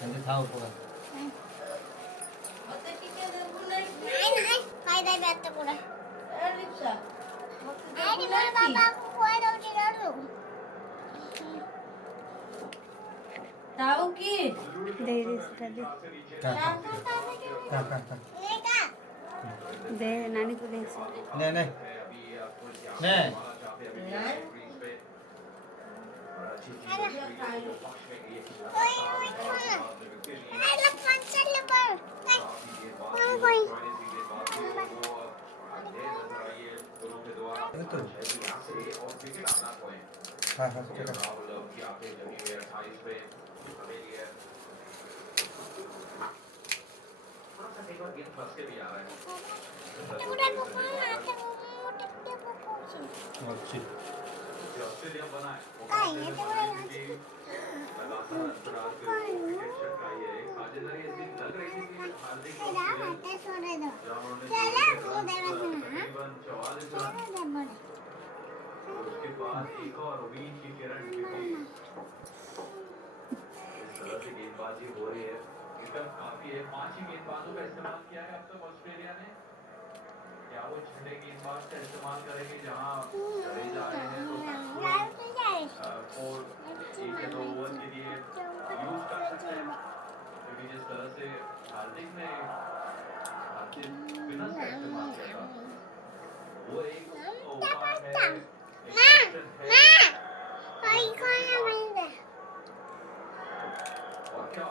जल्दी खाओ पूरा। नाही काय नाही आता पुढे आणि मला बाबा कोण होती रडू ताऊ की दे दे नाही का दे नानी को दे नहीं नहीं नहीं ओय ओय खायला पंचायला बर कोण कोण ये तो हाँ हाँ चलो तेवढा बघून आता मोठे बघून अच्छी काय हे तेवढा उसके बाद एक और उम्मीद की किरण दिखी। इस तरह से गेंदबाजी हो रही है, विकल्प काफी है। 5 ही गेंदबाजों का इस्तेमाल किया है अब तक ऑस्ट्रेलिया ने। क्या वो छठे गेंदबाज का इस्तेमाल करेंगे जहां चले जा रहे हैं तो एक या दो ओवर के लिए यूज कर सकते हैं, क्योंकि जिस तरह से हार्दिक ने स्पिनर का इस्तेमाल किया था वो एक उपाय है। और क्या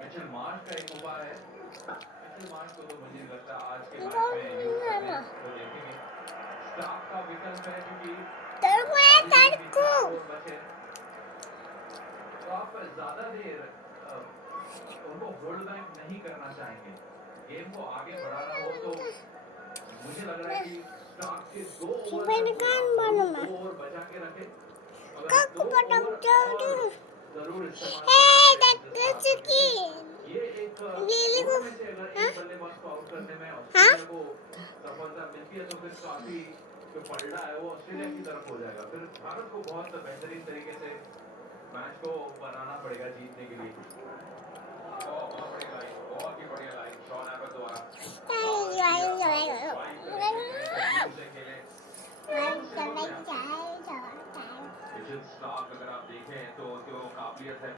मिचेल मार्श का एक उपाय है। मिचेल मार्श को तो मुझे लगता है आज के मैच में यूज करने को देखेंगे। स्टार्क का विकल्प है क्योंकि बचे तो आप ज्यादा देर उनको होल्ड बैक नहीं करना चाहेंगे। गेम को आगे बढ़ाना हो तो मुझे लग रहा है कि स्टार्क के 2 ओवर बचा के रखे। जरूर ये एक बल्लेबाज को आउट करने में ऑस्ट्रेलिया को सफलता मिलती है तो फिर काफी जो पलड़ा है वो ऑस्ट्रेलिया की तरफ हो जाएगा। फिर भारत को बहुत बेहतरीन तरीके से मैच को बनाना पड़ेगा जीतने के लिए। बहुत ही बढ़िया लाइन शॉन एबट द्वारा अगर आप देखें तो जो काबिलियत है